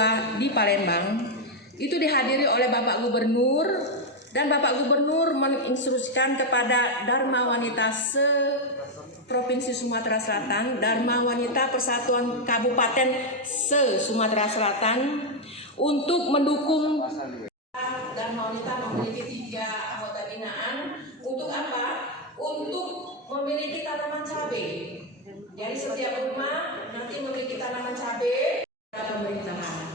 kedua di Palembang itu dihadiri oleh Bapak Gubernur, dan Bapak Gubernur menginstruksikan kepada Dharma Wanita se-Provinsi Sumatera Selatan, Dharma Wanita Persatuan Kabupaten se-Sumatera Selatan untuk mendukung. Dharma Wanita memiliki 3 anggota binaan. Untuk apa? Untuk memiliki tanaman cabai. Jadi setiap rumah nanti memiliki tanaman cabai pemerintahan.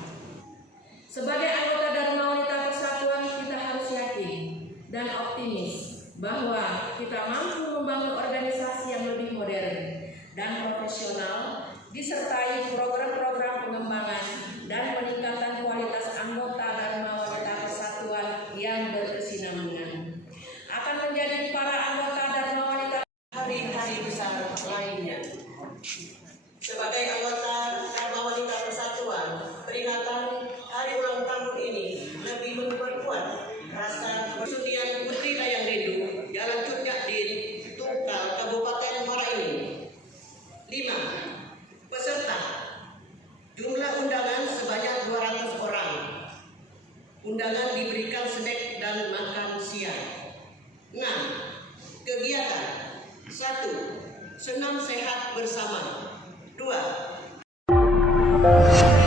Sebagai anggota Dharma Wanita Persatuan, kita harus yakin dan optimis bahwa kita mampu membangun organisasi yang lebih modern dan profesional, disertai program-program pengembangan dan peningkatan kualitas anggota Dharma Wanita Persatuan yang berkesinambungan. Akan menjadi para anggota Dharma Wanita hari-hari besar lainnya. Sebagai anggota Dharma Wanita Persatuan, peringatan hari ulang tahun ini lebih memperkuat rasa persatuan Putri Dayang Rindu, Jalan Cut Nyak-Din, Tungkal, Kabupaten Muara Enim. 5. Peserta. Jumlah undangan sebanyak 200 orang. Undangan diberikan snack dan makan siang. 6. Kegiatan. 1. Senam sehat bersama. 2.